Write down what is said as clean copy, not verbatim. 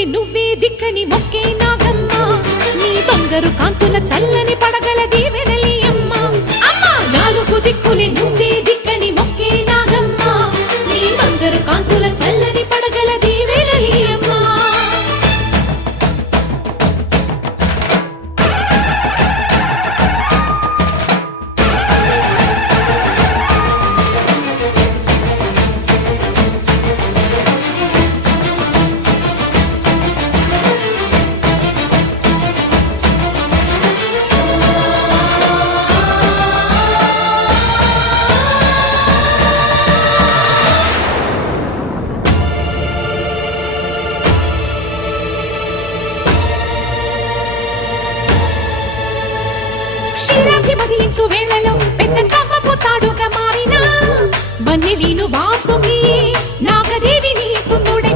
దిక్కులే నువ్వే దిక్కని మొక్కే నాగమ్మ నీ బంగారు కాంతుల చల్లని పడగల దీవెనలి అమ్మ అమ్మ నాలుగు దిక్కులే నువ్వే దిక్కని మొక్కే నాగమ్మ నీ బంగారు కాంతుల చల్లని పడగల దీవెనలి అమ్మ క్షీరాబ్ది మదిలించు వేళలో పెద్ద కవ్వపు తాడుగా మారినా వన్నెలీను వాసుకి నాగదేవిని సుందుడే